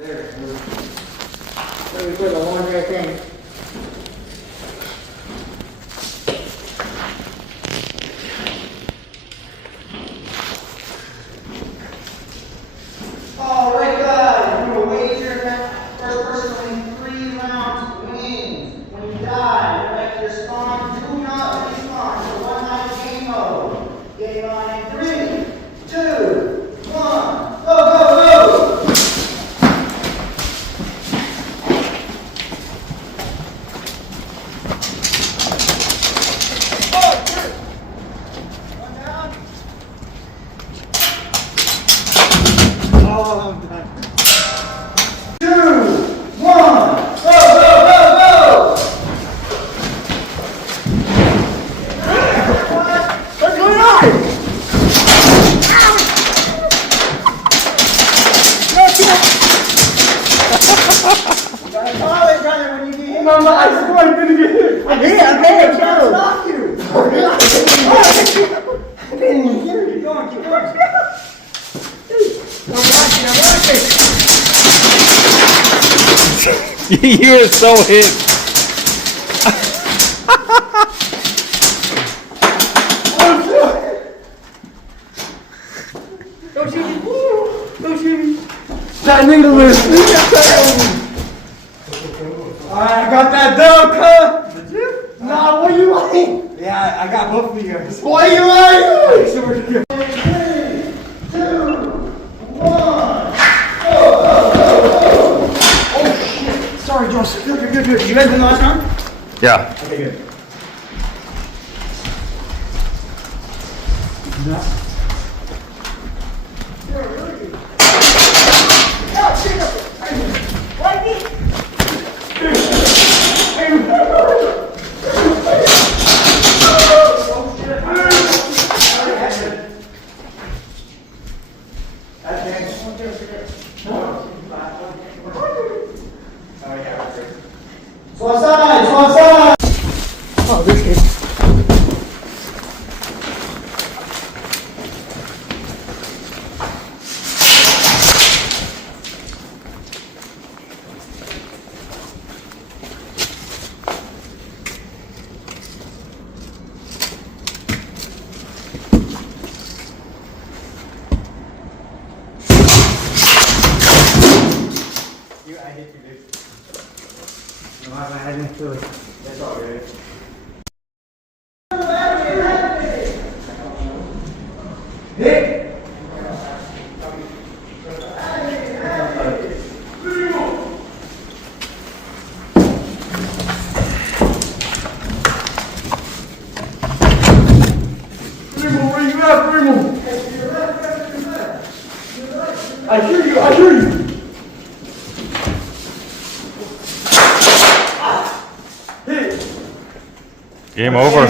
There. Let me put the one right thing. All right, guys. We're gonna wait here. First person to win 3 rounds wins. When you die, you make your spawn. Do not respawn. So one night game mode. Game on in 3, 2, 1. Go, go, go! You're so hit. Don't shoot me! Don't shoot me! That nigga was. Alright, I got that dog, huh? Did you? Nah, what you like? Yeah, I got both of you guys. What you like? So we're good. 3, 2, 1. Oh shit! Sorry, Josh. Good, good, good. You guys win the last round? Yeah. Okay, good. One side, one side. Oh, this kid. I hit you, dude. No, I didn't feel it. That's all good. Hit. Primo, where you at, Primo? I hear you, I hear you. Game over.